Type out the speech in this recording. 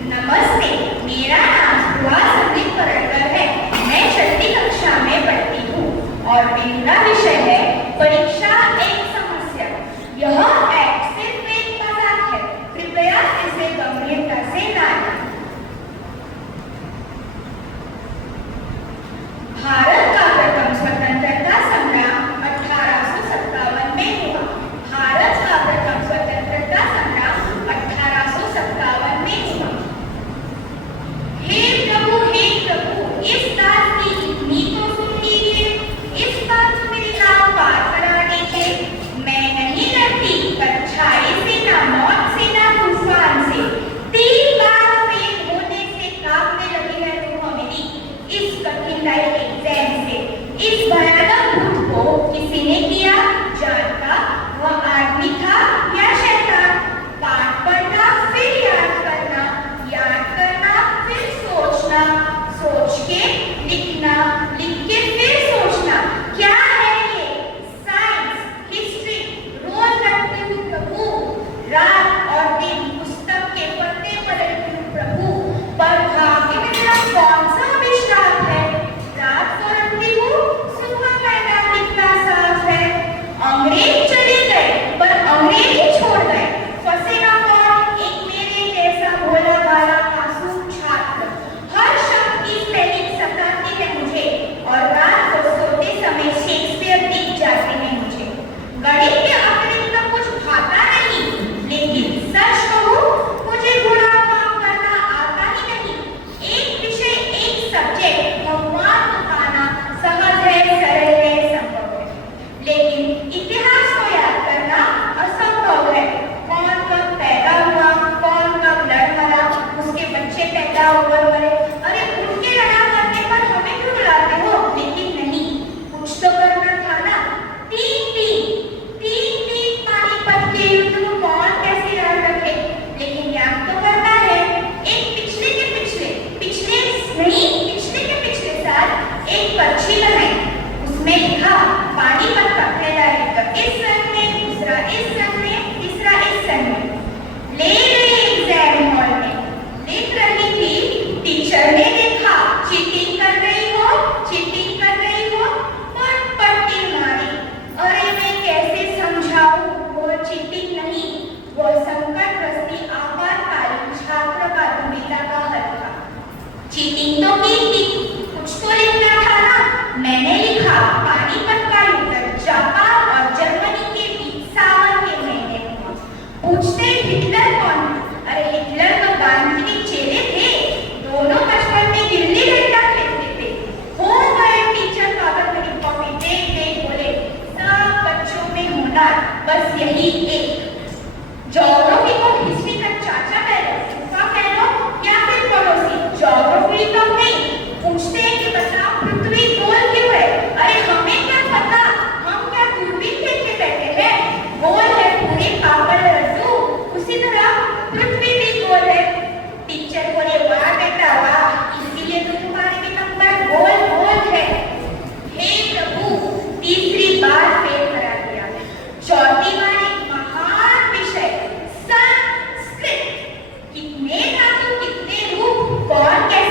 नमस्ते, मेरा नाम सुहास संदीप परड़कर है। मैं 6वीं कक्षा में पढ़ती हूँ और मेरा विषय है परीक्षा एक समस्या। यह सिर्फ एक मजाक है, कृपया इसे गंभीरता से ना लें। भारत का प्रथम स्वतंत्रता संग्राम 1857 में हुआ। भारत का प्रथम स्वतंत्रता संग्राम 1857 में हुआ। हे प्रभु, इस बात की इतनी तो सुन लीजिए, इस बात को मेरी नाव पार करा दीजिए। मैं नहीं डरती परछाई से, ना मौत से, ना तूफान से। 3 बार फेल होने से कांपने लगी है रूह मेरी इस कठिन लाइफ एग्जाम से। इस भयानक भूत को किसी ने किया जानता, वह आदमी था या शैतान। पाठ पढ़ना फिर याद करना, फिर सोचना, सोच के लिखना, लिख के फिर सोचना। क्या है ये? Science, history. रोज रखती हूँ प्रभु, रात और दिन पुस्तक के पन्ने पलटती हूँ प्रभु, पर भाग्य में मेरा कौन सा विश्राम है? रात को रखती हूँ, सुबह मैदान निकला साफ है। अंग्रेज चले गए पर अंग्रेज ही छोड़ गए, फंसेगा कौन? एक मेरे जैसा भोला भाला मासूम छात्र। हर शब्द की स्पेलिंग सताती है मुझे और रात को सोते समय शेक्सपियर दिख जाते हैं मुझे। गणित के अतिरिक्त तो कुछ भाता नहीं, लेकिन सच कहूँ मुझे बुरा काम करना आता ही नहीं। एक विषय, एक सब्जेक्ट भगवान को पाना सहज है, सरल है, संभव है, लेकिन इतिहास को याद करना असंभव है। कौन कब पैदा हुआ, कौन कब लड़ मरा, उसके बच्चे पैदा हुए मरे। अरे उनके लड़ा करने पर हमें क्यों बुलाते हो? लेकिन नहीं, कुछ तो करना था ना। 3 पानीपत के युद्ध को कौन कैसे याद रखे, लेकिन याद तो करना है। एक पिछले के पिछले साल एक पर्ची बनाई, उसमें लिखा पानीपत का पहला युद्ध इस सन में, दूसरा इस सन में, तीसरा इस सन में। ले गए एग्जाम हॉल में, लिख रही थी, टीचर ने देखा चीटिंग कर रही हो, पट्टी मारी। अरे मैं कैसे समझाऊं, वो चीटिंग नहीं, वो संकटग्रस्ती आपातकालीन छात्र का दुविधा का हल था। चीटिंग तो की थी, कुछ तो लिखना था ना। मैंने लिखा पानीपत का युद्ध जापान और जर्मनी के बीच सावन के महीने में हुआ। पूछते हिटलर कौन? अरे हिटलर तो गांधी के चेले थे, दोनों बचपन में गिल्ली डंडा खेलते थे। हो गए टीचर कागज में कॉपी देख बोले, सब बच्चों में होना बस यही एक। ज्योग्राफी को हिस्ट्री का चाचा कह लो, फूफा कह लो, या फिर पड़ोसी। ज्योग्राफी तो नहीं, पूछते हैं कि बताओ पृथ्वी गोल क्यों है? अरे हमें क्या पता, हम क्या दूरबीन देख के बैठे हैं? गोल है पूरे पापड़ लड्डू, उसी तरह पृथ्वी भी गोल है। टीचर बोले वाह बेटा वाह, इसीलिए तो तुम्हारे भी नंबर गोल है। हे प्रभु, तीसरी बार फेल करा दिया। चौथी बार एक महान विषय संस्कृत। कितने धातु, कितने रूप, कौन कैसे